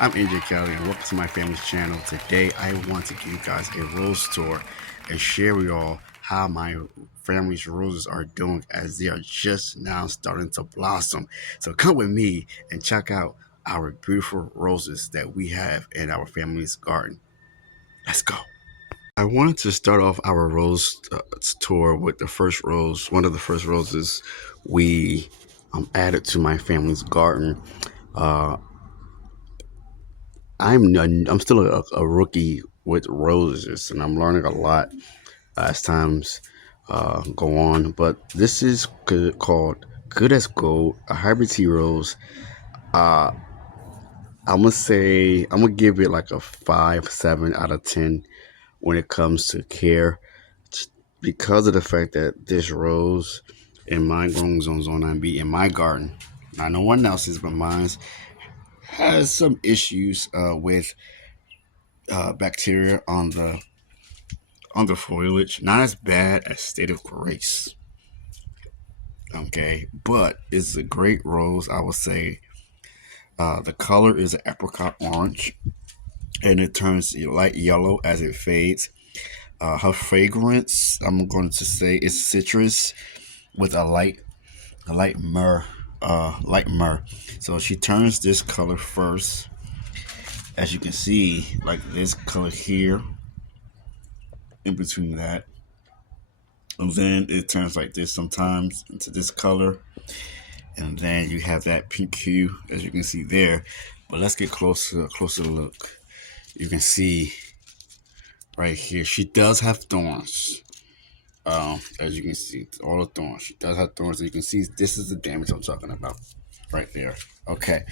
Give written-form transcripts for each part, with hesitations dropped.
I'm Njcali and welcome to my family's channel. Today I want to give you guys a rose tour and share with y'all how my family's roses are doing as they are just now starting to blossom. So come with me and check out our beautiful roses that we have in our family's garden. Let's go. I wanted to start off our rose tour with the first rose, one of the first roses we added to my family's garden. Uh, I'm still a rookie with roses, and I'm learning a lot as times go on. But this is called Good as Gold, a hybrid tea rose. Uh, I'm gonna give it like a 5, 7 out of 10 when it comes to care, because of the fact that this rose in my growing zone 9B in my garden, not no one else's but mine, has some issues with bacteria on the foliage. Not as bad as State of Grace, okay, but it's a great rose. I would say the color is an apricot orange, and it turns light yellow as it fades. Her fragrance, I'm going to say, is citrus with a light myrrh. So she turns this color first, as you can see, like this color here, in between that, and then it turns like this sometimes into this color, and then you have that pink hue as you can see there. But let's get closer look. You can see right here she does have thorns. As you can see, all the thorns, she does have thorns. You can see this is the damage I'm talking about right there. Okay,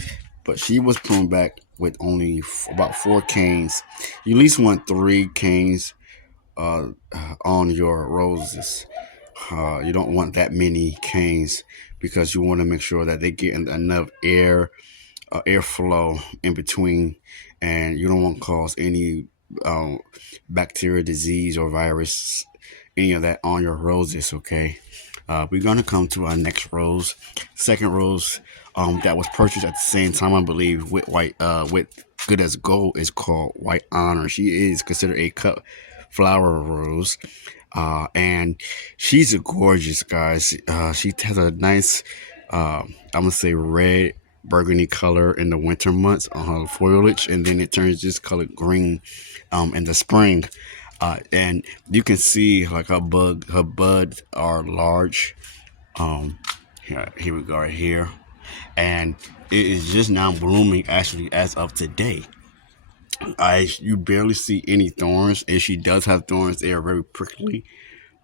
but she was pruned back with only about 4 canes. You at least want 3 canes on your roses. You don't want that many canes because you want to make sure that they get enough airflow in between, and you don't want to cause any bacteria, disease, or virus, any of that on your roses. Okay, we're gonna come to our next rose, second rose, that was purchased at the same time, I believe, with with Good as Gold, is called White Honor. She is considered a cut flower rose. And she's a gorgeous, guys. She has a nice, I'm gonna say, red burgundy color in the winter months on her foliage, and then it turns this color green in the spring. And you can see like her buds are large. Um, here we go right here, and it is just now blooming actually as of today. You barely see any thorns. If she does have thorns, they are very prickly.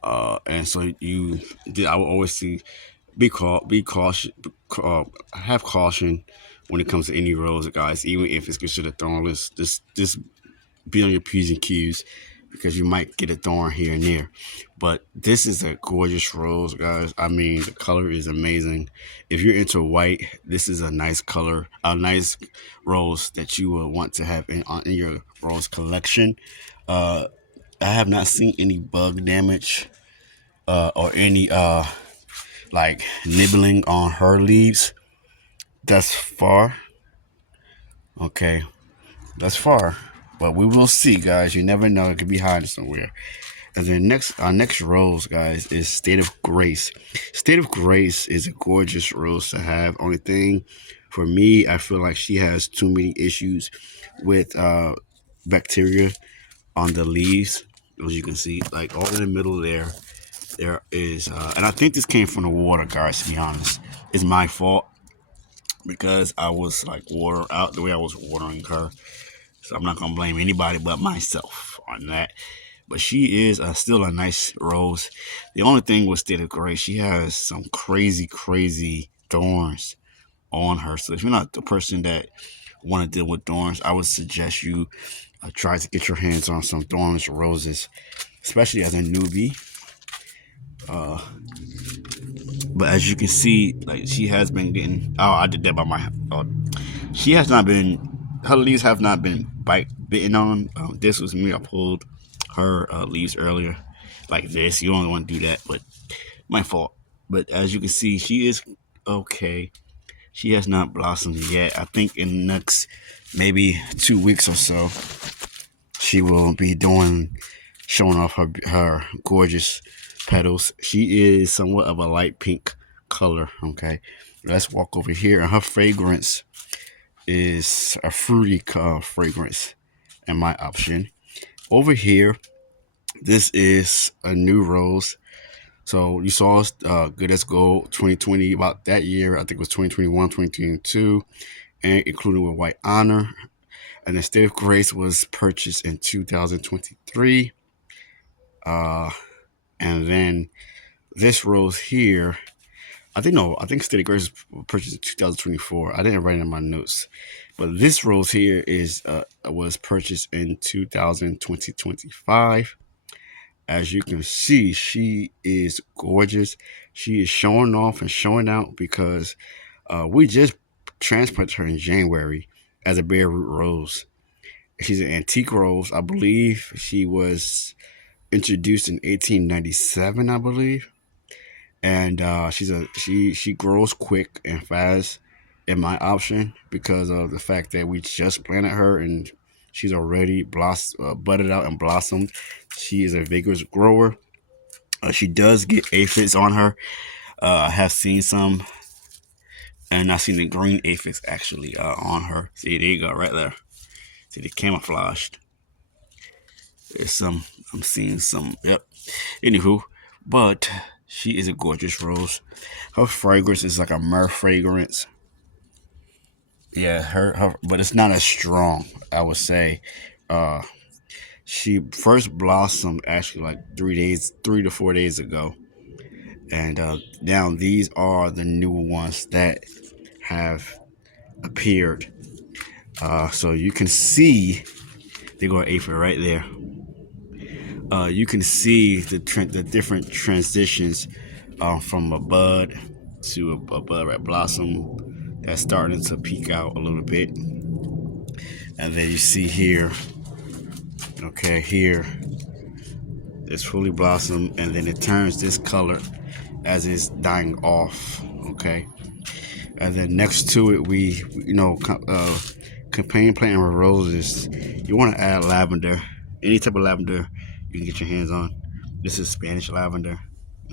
And so I would always see, be cautious, have caution when it comes to any rose, guys. Even if it's considered thornless, just be on your p's and q's, because you might get a thorn here and there. But this is a gorgeous rose, guys. I mean, the color is amazing. If you're into white, this is a nice color, a nice rose that you will want to have in your rose collection. Uh, I have not seen any bug damage or any like nibbling on her leaves thus far. Okay, thus far. But we will see, guys. You never know; it could be hiding somewhere. And then our next rose, guys, is State of Grace. State of Grace is a gorgeous rose to have. Only thing for me, I feel like she has too many issues with bacteria on the leaves. As you can see, like all in the middle there is, and I think this came from the water, guys. To be honest, it's my fault because I was like water out the way I was watering her. So I'm not gonna blame anybody but myself on that. But she is still a nice rose. The only thing with State of Grace, she has some crazy thorns on her. So if you're not the person that want to deal with thorns, I would suggest you try to get your hands on some thornless roses, especially as a newbie. Uh, but as you can see, like she has been getting. Oh, I did that by my. She has not been. Her leaves have not been bitten on. This was me. I pulled her leaves earlier, like this. You don't want to do that, but my fault. But as you can see, she is okay. She has not blossomed yet. I think in the next maybe 2 weeks or so, she will be showing off her gorgeous petals. She is somewhat of a light pink color. Okay, let's walk over here. And her fragrance is a fruity fragrance, in my option. Over here, this is a new rose. So you saw us Good as Gold 2020, about that year. I think it was 2021, 2022, and included with White Honor. And then Stiff Grace was purchased in 2023. And then this rose here, I think Steady Grace was purchased in 2024. I didn't write it in my notes. But this rose here was purchased in 2025. As you can see, she is gorgeous. She is showing off and showing out because we just transplanted her in January as a bare root rose. She's an antique rose. I believe she was introduced in 1897, I believe. And she grows quick and fast in my option because of the fact that we just planted her and she's already budded out and blossomed. She is a vigorous grower. She does get aphids on her. I have seen some, and I've seen the green aphids actually on her. See, there you go, right there. See, the camouflaged. There's some. I'm seeing some. Yep. Anywho, but she is a gorgeous rose. Her fragrance is like a myrrh fragrance. Yeah, but it's not as strong, I would say. She first blossomed actually like 3 to 4 days ago, and now these are the newer ones that have appeared. So you can see they go aphid right there. You can see the different transitions from a bud to a bud red blossom that's starting to peek out a little bit, and then you see here. Okay, here it's fully blossomed, and then it turns this color as it's dying off. Okay, and then next to it, companion planting with roses, you want to add lavender, any type of lavender you can get your hands on. This is Spanish lavender,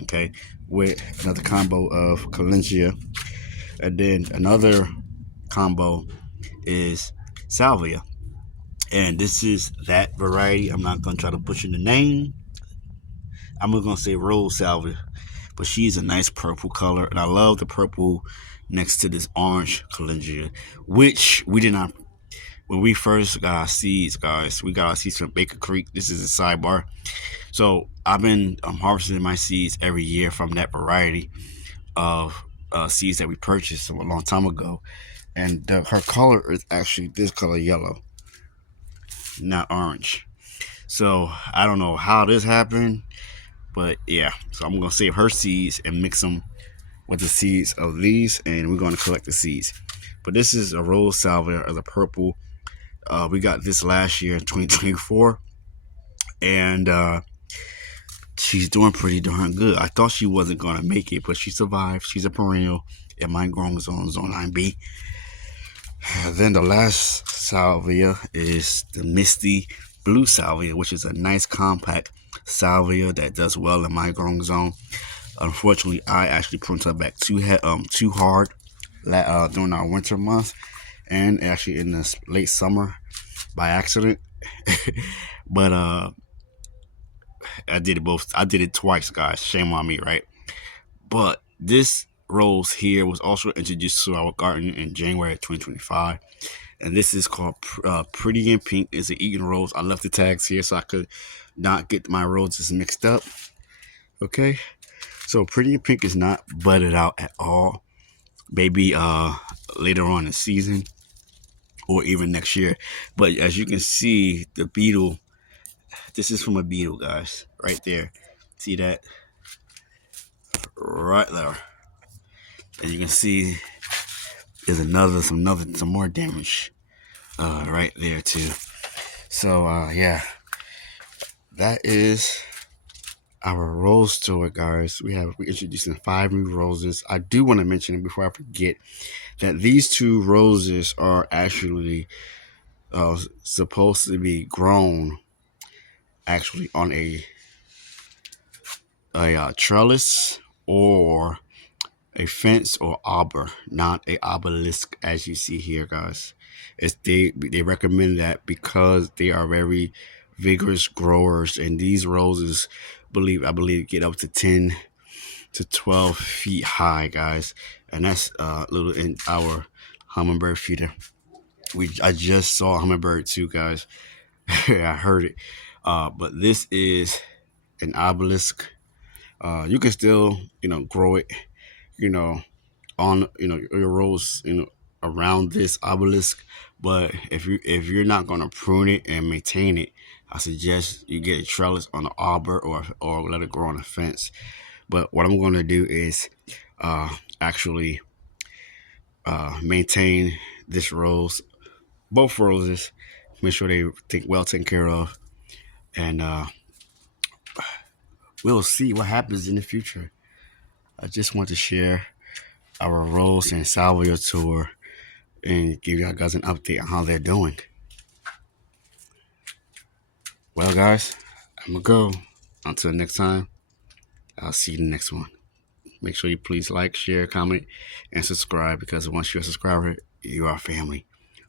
okay, with another combo of calendula, and then another combo is salvia. And this is that variety. I'm not going to try to butcher the name. I'm going to say rose salvia. But she's a nice purple color. And I love the purple next to this orange calendula, which we did not. When we first got our seeds, guys, we got our seeds from Baker Creek. This is a sidebar. So I've been harvesting my seeds every year from that variety of seeds that we purchased a long time ago. And her color is actually this color yellow, not orange. So I don't know how this happened, but yeah. So I'm gonna save her seeds and mix them with the seeds of these, and we're gonna collect the seeds. But this is a rose salvia as a purple. We got this last year in 2024, and she's doing pretty darn good. I thought she wasn't gonna make it, but she survived. She's a perennial in my growing zone 9B. Then the last salvia is the Misty Blue Salvia, which is a nice compact salvia that does well in my growing zone. Unfortunately, I actually pruned her back too hard during our winter months, and actually in the late summer by accident. But I did it both. I did it twice, guys. Shame on me, right? But this rose here was also introduced to our garden in January 2025, and this is called Pretty in Pink. It's an Eaton rose. I left the tags here so I could not get my roses mixed up. Okay, so Pretty in Pink is not budded out at all. Maybe later on in the season or even next year. But as you can see, the beetle. This is from a beetle, guys. Right there. See that? Right there. And you can see there's some more damage right there too. So yeah, that is our rose store, guys. We're introducing 5 new roses. I do want to mention it before I forget that these 2 roses are actually supposed to be grown actually on a trellis or a fence or arbor, not a obelisk as you see here, guys. They recommend that because they are very vigorous growers, and these roses, I believe, get up to 10 to 12 feet high, guys, and that's little in our hummingbird feeder. I just saw a hummingbird too, guys. I heard it, but this is an obelisk. You can still grow it, you know on your rows around this obelisk, but if you're not going to prune it and maintain it, I suggest you get a trellis on an arbor or let it grow on a fence. But what I'm going to do is actually maintain this rose, both roses, make sure they well taken care of, and we'll see what happens in the future. I just want to share our rose and salvia tour and give you guys an update on how they're doing. Well, guys, I'm gonna go. Until next time, I'll see you in the next one. Make sure you please like, share, comment, and subscribe, because once you're a subscriber, you are family.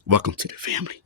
Welcome to the family.